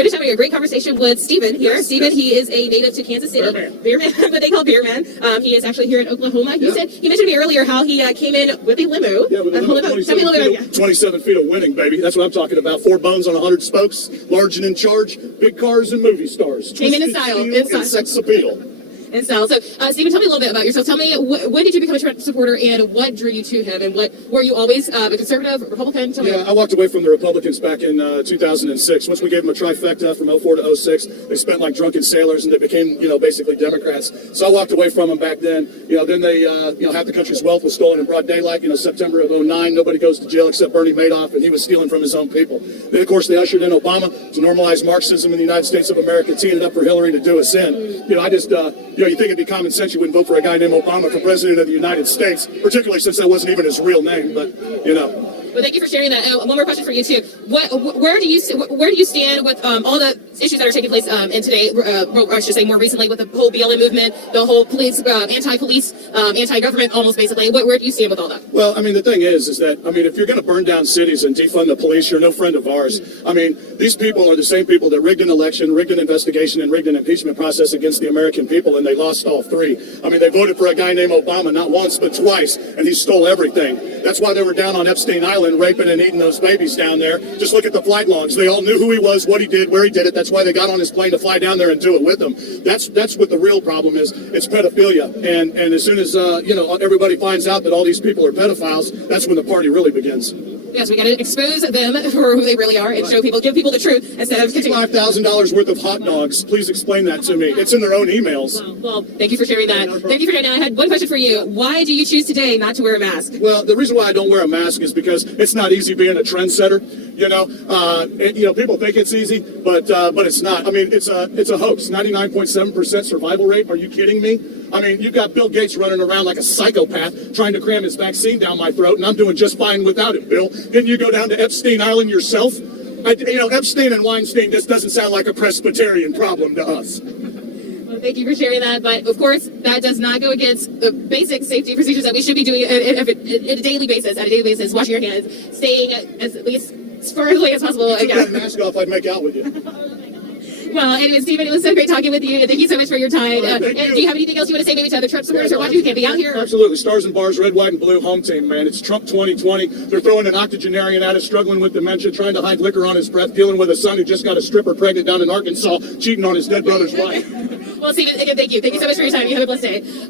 finished having a great conversation with Steven here. Yes, Steven, yes. he is a native to Kansas City. Beerman, but they call Beerman. He is actually here in Oklahoma. He mentioned to me earlier how he came in with a limo. Yeah, with a limo, 27 feet of winning, baby. That's what I'm talking about. 4 bones on 100 spokes, large and in charge, big cars and movie stars. Came in style. In style. And sex appeal. And so, Steven, tell me a little bit about yourself. Tell me, when did you become a Trump supporter, and what drew you to him? And what were you always a conservative, Republican? Tell me. Yeah, I walked away from the Republicans back in 2006. Once we gave them a trifecta from 04 to 06, they spent like drunken sailors, and they became, basically Democrats. So I walked away from them back then. Then they, half the country's wealth was stolen in broad daylight. September of 09, nobody goes to jail except Bernie Madoff, and he was stealing from his own people. Then, of course, they ushered in Obama to normalize Marxism in the United States of America, teeing it up for Hillary to do us in. You think it'd be common sense you wouldn't vote for a guy named Obama for president of the United States, particularly since that wasn't even his real name, but. Well, thank you for sharing that. One more question for you too. Where do you stand with all the issues that are taking place in today? I should say more recently with the whole BLM movement, the whole police, anti-police, anti-government, almost basically. Where do you stand with all that? Well, the thing is that if you're going to burn down cities and defund the police, you're no friend of ours. These people are the same people that rigged an election, rigged an investigation, and rigged an impeachment process against the American people, and they lost all three. They voted for a guy named Obama not once but twice, and he stole everything. That's why they were down on Epstein Island raping and eating those babies down there. Just look at the flight logs. They all knew who he was, what he did, where he did it. That's why they got on his plane to fly down there and do it with him. That's what the real problem is. It's pedophilia. And as soon as everybody finds out that all these people are pedophiles, that's when the party really begins. Yes, we got to expose them for who they really are and give people the truth instead of continuing. $5,000 worth of hot dogs. Please explain that to me. It's in their own emails. Well, thank you for sharing that. Thank you for sharing that. I had one question for you. Why do you choose today not to wear a mask? Well, the reason why I don't wear a mask is because it's not easy being a trendsetter. People think it's easy, but it's not. It's a hoax. 99.7% survival rate. Are you kidding me? You've got Bill Gates running around like a psychopath trying to cram his vaccine down my throat, and I'm doing just fine without it, Bill. Didn't you go down to Epstein Island yourself? Epstein and Weinstein, this doesn't sound like a Presbyterian problem to us. Well, thank you for sharing that. But, of course, that does not go against the basic safety procedures that we should be doing on a daily basis, washing your hands, staying at least as far away as possible. If you had a mask off, I'd make out with you. Well, anyway, Steven, it was so great talking with you. Thank you so much for your time. And do you have anything else you want to say maybe to other Trump supporters or watching who can't be out here? Absolutely. Stars and bars, red, white, and blue, home team, man. It's Trump 2020. They're throwing an octogenarian at us, struggling with dementia, trying to hide liquor on his breath, dealing with a son who just got a stripper pregnant down in Arkansas, cheating on his dead brother's wife. Well, Steven, again, thank you. Thank you so much for your time. You have a blessed day.